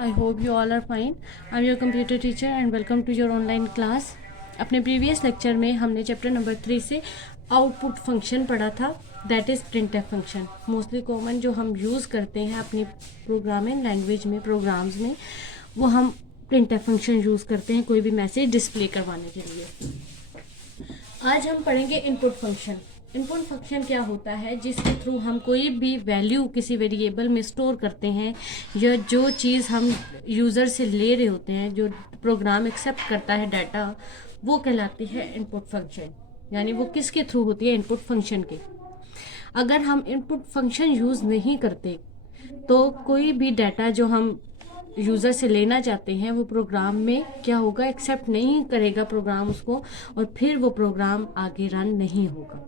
I hope you all are fine. I'm your computer teacher and welcome to your online class. अपने previous lecture में हमने chapter number 3 से output function पढ़ा था, that is printf function. Mostly common जो हम use करते हैं अपनी प्रोग्रामिंग लैंग्वेज में, प्रोग्राम्स में, वो हम प्रिंटफ फंक्शन यूज़ करते हैं कोई भी मैसेज डिस्प्ले करवाने के लिए. आज हम पढ़ेंगे इनपुट फंक्शन. इनपुट फंक्शन क्या होता है? जिसके थ्रू हम कोई भी वैल्यू किसी वेरिएबल में स्टोर करते हैं, या जो चीज़ हम यूज़र से ले रहे होते हैं, जो प्रोग्राम एक्सेप्ट करता है डाटा, वो कहलाती है इनपुट फंक्शन. यानी वो किसके थ्रू होती है? इनपुट फंक्शन के. अगर हम इनपुट फंक्शन यूज़ नहीं करते तो कोई भी डाटा जो हम यूज़र से लेना चाहते हैं वो प्रोग्राम में क्या होगा? एक्सेप्ट नहीं करेगा प्रोग्राम उसको, और फिर वो प्रोग्राम आगे रन नहीं होगा,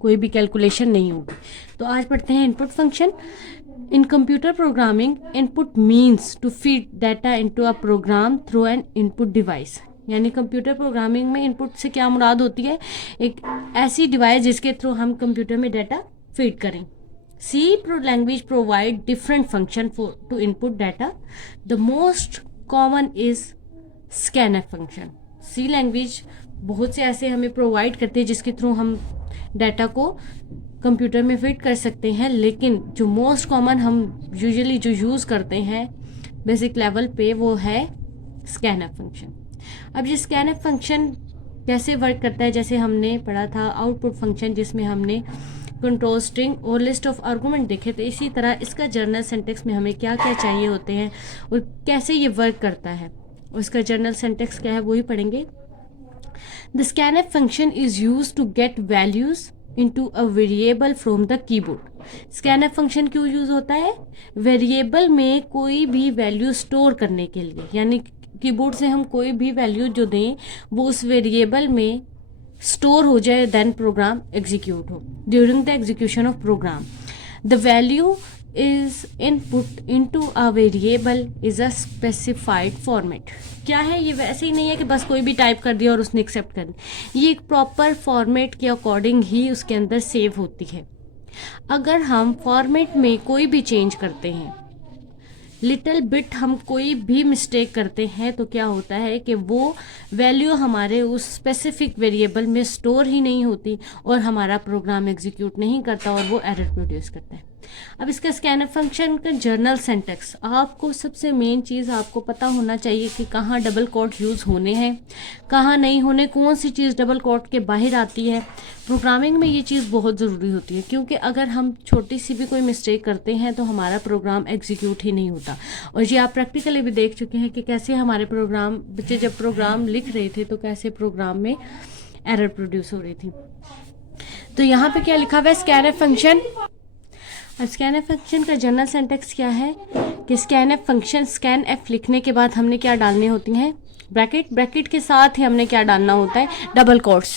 कोई भी कैलकुलेशन नहीं होगी. तो आज पढ़ते हैं input function. In computer programming, input means to feed data into a program through an input device. यानी कंप्यूटर प्रोग्रामिंग में इनपुट से क्या मुराद होती है? एक ऐसी डिवाइस जिसके थ्रू हम कंप्यूटर में डाटा फीड करें. C language provide different function to input data. The most common is scanf function. C language बहुत से ऐसे हमें प्रोवाइड करते हैं जिसके थ्रू हम डाटा को कंप्यूटर में फिट कर सकते हैं, लेकिन जो मोस्ट कॉमन हम यूजुअली जो यूज़ करते हैं बेसिक लेवल पे वो है scanf फंक्शन. अब ये scanf फंक्शन कैसे वर्क करता है? जैसे हमने पढ़ा था आउटपुट फंक्शन जिसमें हमने कंट्रोल स्ट्रिंग और लिस्ट ऑफ आर्गूमेंट देखे थे, इसी तरह इसका जर्नल सिंटैक्स में हमें क्या क्या चाहिए होते हैं और कैसे ये वर्क करता है, उसका जर्नल सिंटैक्स क्या है वही पढ़ेंगे. The scanf function is use to get values into a variable from the keyboard. Scanf function क्यों यूज होता है? वेरिएबल में कोई भी वैल्यू स्टोर करने के लिए. यानी कीबोर्ड से हम कोई भी वैल्यू जो दें वो उस वेरिएबल में स्टोर हो जाए, देन प्रोग्राम एग्जीक्यूट हो. During the execution of program the value is input into a variable is a specified format. क्या है ये? वैसे ही नहीं है कि बस कोई भी टाइप कर दिया और उसने एक्सेप्ट कर दिया. ये एक प्रॉपर फॉर्मेट के अकॉर्डिंग ही उसके अंदर सेव होती है. अगर हम फॉर्मेट में कोई भी चेंज करते हैं, लिटिल बिट हम कोई भी मिस्टेक करते हैं, तो क्या होता है कि वो वैल्यू हमारे उस स्पेसिफिक वेरिएबल में स्टोर ही नहीं होती और हमारा प्रोग्राम एग्जीक्यूट नहीं करता और वो एरर प्रोड्यूस करता है. अब इसका स्कैनफ फंक्शन का जर्नल सिंटैक्स, आपको सबसे मेन चीज़ आपको पता होना चाहिए कि कहाँ डबल कोट यूज़ होने हैं, कहाँ नहीं होने, कौन सी चीज़ डबल कोट के बाहर आती है. प्रोग्रामिंग में ये चीज़ बहुत ज़रूरी होती है, क्योंकि अगर हम छोटी सी भी कोई मिस्टेक करते हैं तो हमारा प्रोग्राम एग्जीक्यूट ही नहीं होता. और ये आप प्रैक्टिकली भी देख चुके हैं कि कैसे हमारे प्रोग्राम बच्चे जब प्रोग्राम लिख रहे थे तो कैसे प्रोग्राम में एरर प्रोड्यूस हो रही थी. तो यहाँ पे क्या लिखा हुआ है? Scanf function. अब स्कैनफ फंक्शन का जनरल सिंटैक्स क्या है कि स्कैनफ फंक्शन, स्कैनफ लिखने के बाद हमने क्या डालनी होती हैं? ब्रैकेट. ब्रैकेट के साथ ही हमने क्या डालना होता है? Double quotes.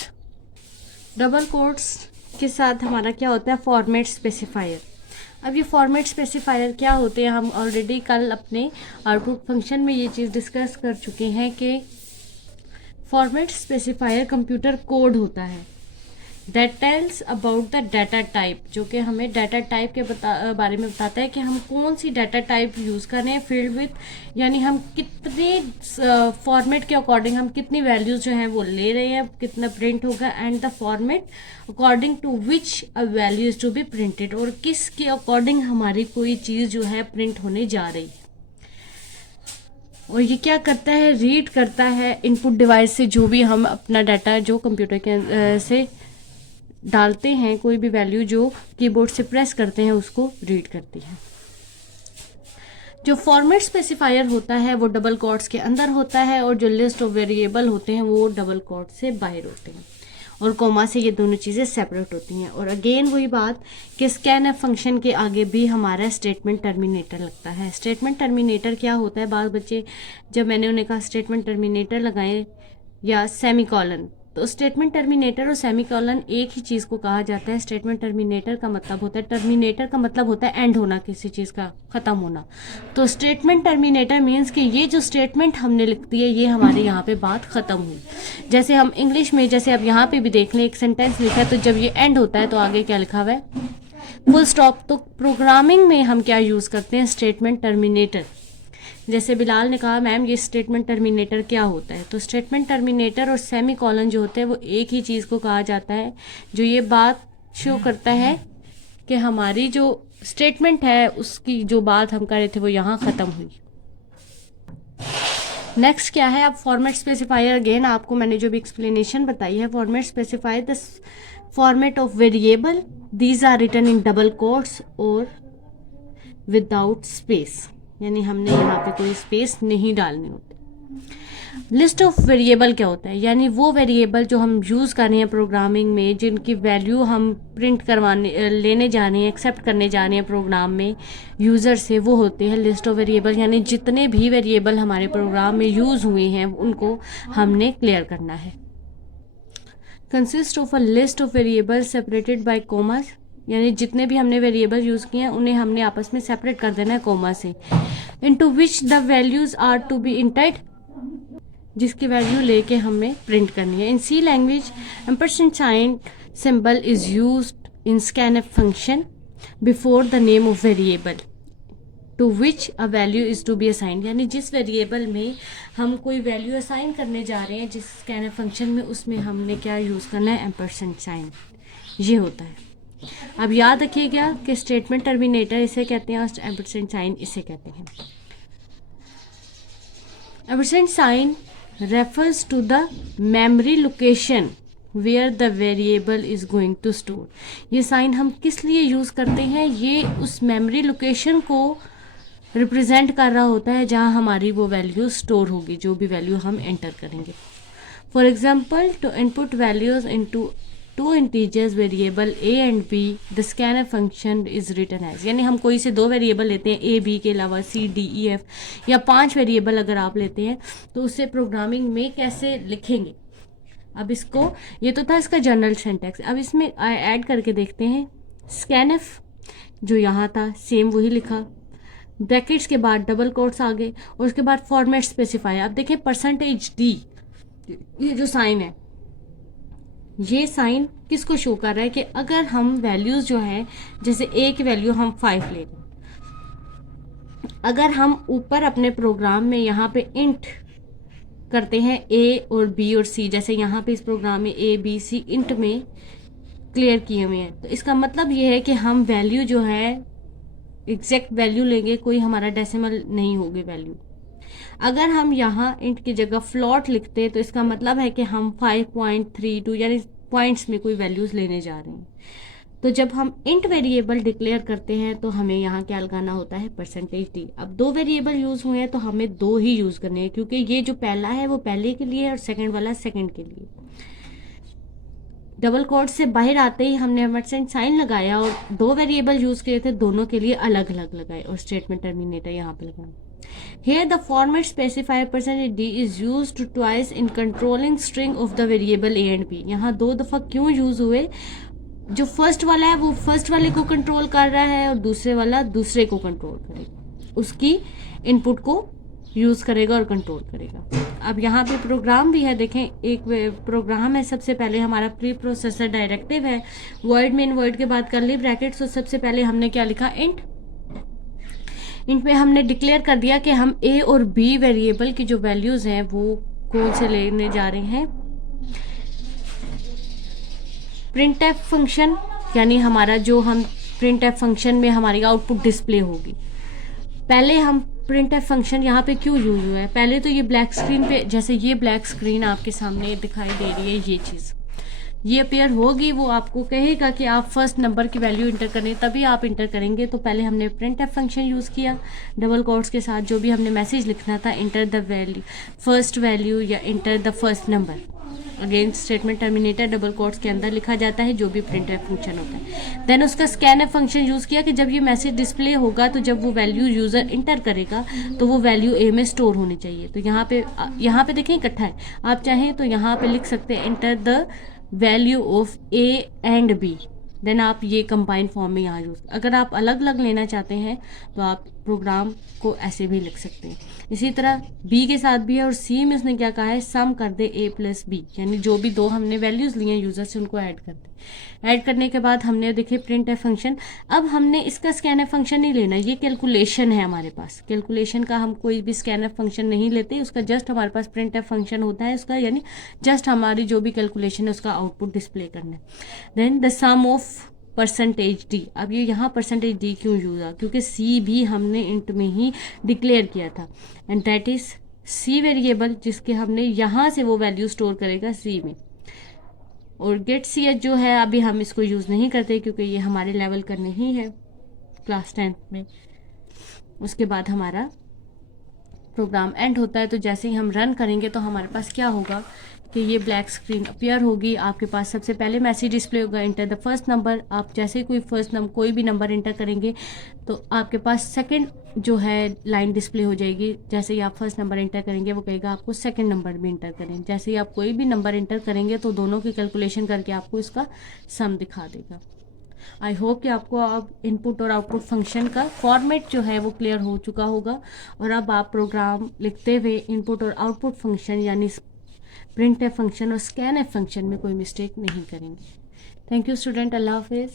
डबल कोट्स के साथ हमारा क्या होता है? Format specifier. अब ये फॉर्मेट स्पेसिफायर क्या होते हैं? हम ऑलरेडी कल अपने आउटपुट फंक्शन में ये चीज़ डिस्कस कर चुके हैं कि फॉर्मेट स्पेसिफायर कंप्यूटर कोड होता है that tells about the data type, जो कि हमें डाटा टाइप के बारे में बताता है कि हम कौन सी डाटा टाइप यूज़ कर रहे हैं फील्ड विथ. यानी हम कितने फॉर्मेट के अकॉर्डिंग हम कितनी वैल्यूज़ जो हैं वो ले रहे हैं, कितना प्रिंट होगा, and the format according to which a value is to be printed, और किसके अकॉर्डिंग हमारी कोई चीज़ जो है प्रिंट होने जा रही है. और ये क्या करता है? रीड करता है इनपुट डिवाइस से जो भी हम अपना डाटा जो कंप्यूटर के से डालते हैं, कोई भी वैल्यू जो कीबोर्ड से प्रेस करते हैं उसको रीड करती है. जो फॉर्मेट स्पेसिफायर होता है वो डबल कोट्स के अंदर होता है, और जो लिस्ट ऑफ वेरिएबल होते हैं वो डबल कोट से बाहर होते हैं, और कोमा से ये दोनों चीज़ें सेपरेट होती हैं. और अगेन वही बात कि स्कैनफ फंक्शन के आगे भी हमारा स्टेटमेंट टर्मिनेटर लगता है. स्टेटमेंट टर्मिनेटर क्या होता है? बाद बच्चे जब मैंने उन्हें कहा स्टेटमेंट टर्मिनेटर लगाएं या सेमीकॉलन, तो स्टेटमेंट टर्मिनेटर और सेमीकॉलन एक ही चीज़ को कहा जाता है. स्टेटमेंट टर्मिनेटर का मतलब होता है, टर्मिनेटर का मतलब होता है एंड होना, किसी चीज़ का ख़त्म होना. तो स्टेटमेंट टर्मिनेटर मीन्स कि ये जो स्टेटमेंट हमने लिख दी है ये हमारे यहाँ पे बात ख़त्म हुई. जैसे हम इंग्लिश में, जैसे अब यहाँ पे भी देख लें, एक सेंटेंस लिखा है तो जब ये एंड होता है तो आगे क्या लिखा हुआ है? Full stop. तो प्रोग्रामिंग में हम क्या यूज़ करते हैं? Statement terminator. जैसे बिलाल ने कहा मैम ये स्टेटमेंट टर्मिनेटर क्या होता है, तो स्टेटमेंट टर्मिनेटर और सेमी कॉलन जो होते हैं वो एक ही चीज़ को कहा जाता है, जो ये बात शो करता है कि हमारी जो स्टेटमेंट है उसकी जो बात हम कर रहे थे वो यहाँ ख़त्म हुई। नेक्स्ट क्या है, अब फॉर्मेट स्पेसिफायर। अगेन आपको मैंने जो भी एक्सप्लेनेशन बताई है, format specify the format of variable, these are written in double quotes और विदाउट स्पेस, यानी हमने यहाँ पे कोई स्पेस नहीं डालनी होती। लिस्ट ऑफ वेरिएबल क्या होता है, यानी वो वेरिएबल जो हम यूज़ कर रहे हैं प्रोग्रामिंग में, जिनकी वैल्यू हम प्रिंट करवाने लेने जा रहे हैं, एक्सेप्ट करने जा रहे हैं प्रोग्राम में यूज़र से, वो होते हैं लिस्ट ऑफ वेरिएबल। यानी जितने भी वेरिएबल हमारे प्रोग्राम में यूज़ हुए हैं उनको हमने क्लियर करना है। Consist of a list of variable separated by commas, यानी जितने भी हमने वेरिएबल यूज़ किए हैं उन्हें हमने आपस में सेपरेट कर देना है कॉमा से। Into which the values are to be entered, जिसकी वैल्यू लेके हमें प्रिंट करनी है। In C language ampersand sign symbol is used in scanf function before the name of variable to which a value is to be assigned, यानी जिस variable में हम कोई वैल्यू असाइन करने जा रहे हैं जिस स्कैनएफ फंक्शन में, उसमें हमने क्या यूज़ करना है, एम्परसेंड साइन, ये होता है। अब याद रखिएगा कि स्टेटमेंट टर्मिनेटर इसे कहते हैं और एम्परसेंड साइन इसे कहते हैं। Ampersand sign refers to the memory location where the variable is going to store। ये साइन हम किस लिए यूज़ करते हैं, ये उस मेमोरी लोकेशन को रिप्रेजेंट कर रहा होता है जहाँ हमारी वो वैल्यू स्टोर होगी, जो भी वैल्यू हम एंटर करेंगे। For example, to input values into two integers variable A and B, the scanner function is written as, यानी हम कोई से दो वेरिएबल लेते हैं ए बी के अलावा सी डी ई एफ, या 5 वेरिएबल अगर आप लेते हैं तो उसे प्रोग्रामिंग में कैसे लिखेंगे। अब इसको, ये तो था इसका जनरल सिंटैक्स, अब इसमें ऐड करके देखते हैं। स्कैनएफ जो यहाँ था सेम वही लिखा, ब्रैकेट्स के बाद डबल कोट्स आ गए और उसके बाद फॉर्मेट स्पेसिफाई। अब देखें परसेंटेज डी, ये जो साइन है, ये साइन किसको शो कर रहा है कि अगर हम वैल्यूज जो है, जैसे ए की वैल्यू हम 5 ले रहे, अगर हम ऊपर अपने प्रोग्राम में यहाँ पे इंट करते हैं ए और बी और सी, जैसे यहाँ पे इस प्रोग्राम में ए बी सी इंट में क्लियर किए हुए हैं, तो इसका मतलब ये है कि हम वैल्यू जो है एग्जैक्ट वैल्यू लेंगे, कोई हमारा डेसिमल नहीं होगी वैल्यू। अगर हम यहाँ इंट की जगह फ्लॉट लिखते तो इसका मतलब है कि हम 5.32 यानी पॉइंट्स में कोई वैल्यूज लेने जा रहे हैं। तो जब हम इंट वेरिएबल डिक्लेयर करते हैं तो हमें यहाँ क्या लगाना होता है, परसेंटेज डी। अब 2 वेरिएबल यूज हुए हैं तो हमें 2 ही यूज करने हैं, क्योंकि ये जो पहला है वो पहले के लिए और सेकंड वाला सेकंड के लिए। डबल कोट से बाहर आते ही हमने एम्परसेंड साइन लगाया और 2 वेरिएबल यूज किए थे, दोनों के लिए अलग अलग लगाए और स्टेटमेंट टर्मिनेटर यहाँ पे लगाया। Here the format specifier %d is used twice in controlling string of the variable a and b। यहाँ 2 दफ़ा क्यों यूज हुए, जो फर्स्ट वाला है वो फर्स्ट वाले को कंट्रोल कर रहा है और दूसरे वाला दूसरे को कंट्रोल करेगा, उसकी इनपुट को यूज करेगा और कंट्रोल करेगा। अब यहाँ पे प्रोग्राम भी है, देखें एक प्रोग्राम है। सबसे पहले हमारा प्री प्रोसेसर डायरेक्टिव है, वर्ड मेन वर्ड के बाद कर्ली ब्रैकेट्स, तो सबसे पहले हमने क्या लिखा, इंट। इंट में हमने डिक्लेयर कर दिया कि हम ए और बी वेरिएबल की जो वैल्यूज हैं वो कौन से लेने जा रहे हैं। प्रिंटएफ फंक्शन, यानी हमारा जो हम प्रिंटएफ फंक्शन में हमारी आउटपुट डिस्प्ले होगी। पहले हम प्रिंटएफ फंक्शन यहाँ पे क्यों यूज हुआ है, पहले तो ये ब्लैक स्क्रीन पे, जैसे ये ब्लैक स्क्रीन आपके सामने दिखाई दे रही है, ये चीज़ ये अपेयर होगी, वो आपको कहेगा कि आप फर्स्ट नंबर की वैल्यू इंटर करें, तभी आप इंटर करेंगे। तो पहले हमने प्रिंटएफ फंक्शन यूज़ किया डबल कोट्स के साथ, जो भी हमने मैसेज लिखना था, enter the value first value या enter the first number. Again statement terminator double quotes के अंदर लिखा जाता है जो भी प्रिंटएफ फंक्शन होता है। देन उसका स्कैनएफ फंक्शन यूज़ किया कि जब ये मैसेज डिस्प्ले होगा तो जब वो वैल्यू यूज़र इंटर करेगा तो वो वैल्यू ए में स्टोर होनी चाहिए। तो यहाँ पे देखें इकट्ठा है, आप चाहें तो यहाँ पे लिख सकते हैं enter the value of A and B, then आप ये कंबाइंड फॉर्म में यहाँ यूज़। अगर आप अलग अलग लेना चाहते हैं तो आप प्रोग्राम को ऐसे भी लिख सकते हैं। इसी तरह बी के साथ भी है, और सी में उसने क्या कहा है, सम कर दे ए प्लस बी, यानी जो भी दो हमने वैल्यूज़ लिए हैं यूज़र से उनको ऐड कर दे। ऐड करने के बाद हमने देखे प्रिंट एफ फंक्शन। अब हमने इसका स्कैन एफ फंक्शन नहीं लेना, ये कैलकुलेशन है हमारे पास। कैलकुलेशन का हम कोई भी स्कैन एफ फंक्शन नहीं लेते, उसका जस्ट हमारे पास प्रिंट एफ फंक्शन होता है उसका, यानी जस्ट हमारी जो भी कैलकुलेशन है उसका आउटपुट डिस्प्ले करना है। Then the sum of percentage D. अब ये यहाँ परसेंटेज डी क्यों यूज हुआ, क्योंकि सी भी हमने इंट में ही डिक्लेयर किया था, and that is C variable, जिसके हमने यहाँ से वो वैल्यू स्टोर करेगा सी में। और गेट सी एच जो है अभी हम इसको यूज़ नहीं करते, क्योंकि ये हमारे लेवल का नहीं है क्लास 10 में। उसके बाद हमारा प्रोग्राम एंड होता है। तो जैसे ही हम रन करेंगे तो हमारे पास क्या होगा कि ये ब्लैक स्क्रीन अपीयर होगी। आपके पास सबसे पहले मैसेज डिस्प्ले होगा, इंटर द फर्स्ट नंबर। आप जैसे ही कोई भी नंबर इंटर करेंगे तो आपके पास सेकंड जो है लाइन डिस्प्ले हो जाएगी। जैसे ही आप फर्स्ट नंबर इंटर करेंगे वो कहेगा आपको सेकंड नंबर भी इंटर करें। जैसे ही आप कोई भी नंबर इंटर करेंगे तो दोनों की कैलकुलेशन करके आपको इसका सम दिखा देगा। आई होप कि आपको अब इनपुट और आउटपुट फंक्शन का फॉर्मेट जो है वो क्लियर हो चुका होगा, और अब आप प्रोग्राम लिखते हुए इनपुट और आउटपुट फंक्शन यानी प्रिंट एफ फंक्शन और स्कैन एफ फंक्शन में कोई मिस्टेक नहीं करेंगे। थैंक यू स्टूडेंट, अल्लाह हाफिज़।